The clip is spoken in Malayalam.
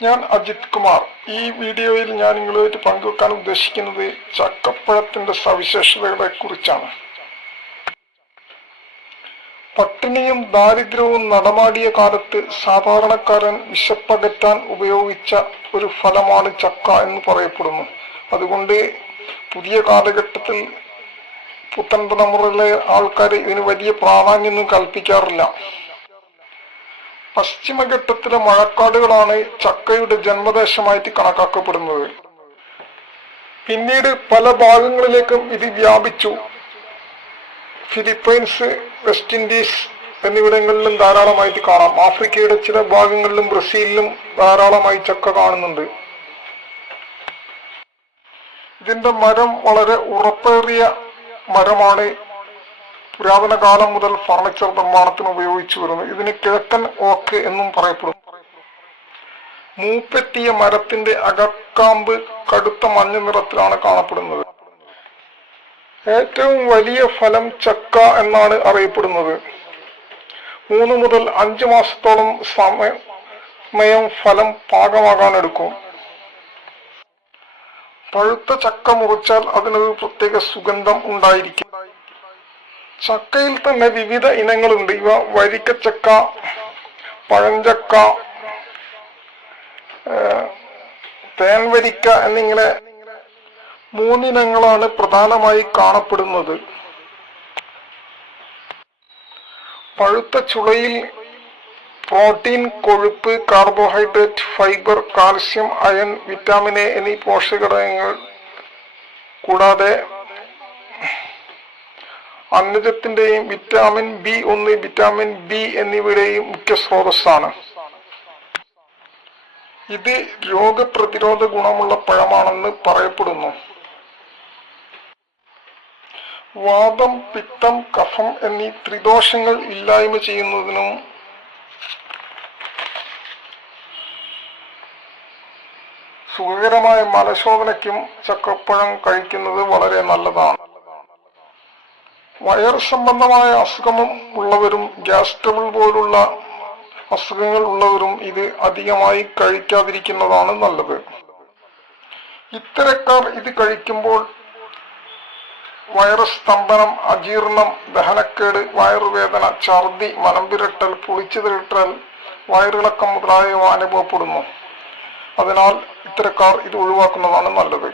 ഞാൻ അജിത് കുമാർ. ഈ വീഡിയോയിൽ ഞാൻ നിങ്ങളുമായിട്ട് പങ്കുവെക്കാൻ ഉദ്ദേശിക്കുന്നത് ചക്കപ്പഴത്തിന്റെ സവിശേഷതകളെ കുറിച്ചാണ് പട്ടിണിയും ദാരിദ്ര്യവും നടമാടിയ കാലത്ത് സാധാരണക്കാരൻ വിശപ്പകറ്റാൻ ഉപയോഗിച്ച ഒരു ഫലമാണ് ചക്ക എന്ന് പറയപ്പെടുന്നു. അതുകൊണ്ട് പുതിയ കാലഘട്ടത്തിൽ പുത്തൻ തലമുറയിലെ ആൾക്കാർ ഇതിന് വലിയ പ്രാധാന്യമൊന്നും കൽപ്പിക്കാറില്ല. പശ്ചിമഘട്ടത്തിലെ മഴക്കാടുകളാണ് ചക്കയുടെ ജന്മദേശമായിട്ട് കണക്കാക്കപ്പെടുന്നത്. പിന്നീട് പല ഭാഗങ്ങളിലേക്കും ഇത് വ്യാപിച്ചു. ഫിലിപ്പൈൻസ് വെസ്റ്റ് ഇൻഡീസ് എന്നിവിടങ്ങളിലും ധാരാളമായിട്ട് കാണാം. ആഫ്രിക്കയുടെ ചില ഭാഗങ്ങളിലും ബ്രസീലിലും ധാരാളമായി ചക്ക കാണുന്നുണ്ട്. ഇതിന്റെ മരം വളരെ ഉറപ്പേറിയ മരമാണ്. പുരാതന കാലം മുതൽ ഫർണിച്ചർ നിർമ്മാണത്തിന് ഉപയോഗിച്ചു വരുന്നു. ഇതിന് കിഴക്കൻ ഓക്ക് എന്നും പറയപ്പെടുന്നു. മൂപ്പെത്തിയ മരത്തിന്റെ അകക്കാമ്പ് കടുത്ത മഞ്ഞ നിറത്തിലാണ് കാണപ്പെടുന്നത്. ഏറ്റവും വലിയ ഫലം ചക്ക എന്നാണ് അറിയപ്പെടുന്നത്. മൂന്ന് മുതൽ അഞ്ച് മാസത്തോളം സമയം ഫലം പാകമാകാൻ എടുക്കും പഴുത്ത ചക്ക മുറിച്ചാൽ അതിനൊരു പ്രത്യേക സുഗന്ധം ഉണ്ടായിരിക്കും. ചക്കയിൽ തന്നെ വിവിധ ഇനങ്ങളുണ്ട്. ഇവ വരിക്കച്ചക്ക പഴഞ്ചക്ക തേൻവരിക്ക എന്നിങ്ങനെ മൂന്നിനങ്ങളാണ് പ്രധാനമായി കാണപ്പെടുന്നത്. പഴുത്ത ചുളയിൽ പ്രോട്ടീൻ കൊഴുപ്പ് carbohydrate fibre calcium iron vitamin A എന്നീ പോഷകഘടകങ്ങൾ കൂടാതെ അന്നജത്തിന്റെയും വിറ്റാമിൻ ബി ഒന്ന് വിറ്റാമിൻ ബി എന്നിവയുടെയും മുഖ്യ സ്രോതസ്സാണ്. ഇത് രോഗപ്രതിരോധ ഗുണമുള്ള പഴമാണെന്ന് പറയപ്പെടുന്നു. വാദം പിത്തം കഫം എന്നീ ത്രിദോഷങ്ങൾ ഇല്ലായ്മ ചെയ്യുന്നതിനും സുഖകരമായ മലശോധനയ്ക്കും ചക്കപ്പഴം കഴിക്കുന്നത് വളരെ നല്ലതാണ്. വയർ സംബന്ധമായ അസുഖം ഉള്ളവരും ഗ്യാസ് ട്രബിൾ പോലുള്ള അസുഖങ്ങൾ ഉള്ളവരും ഇത് അധികമായി കഴിക്കാതിരിക്കുന്നതാണ് നല്ലത്. ഇത്തരക്കാർ ഇത് കഴിക്കുമ്പോൾ വൈറസ് സ്തംഭനം അജീർണം ദഹനക്കേട് വയറുവേദന ഛർദി മലമ്പിരട്ടൽ പുളിച്ചു തിരട്ടൽ വയറിളക്കം മുതലായവ അനുഭവപ്പെടുന്നു. അതിനാൽ ഇത്തരക്കാർ ഇത് ഒഴിവാക്കുന്നതാണ് നല്ലത്.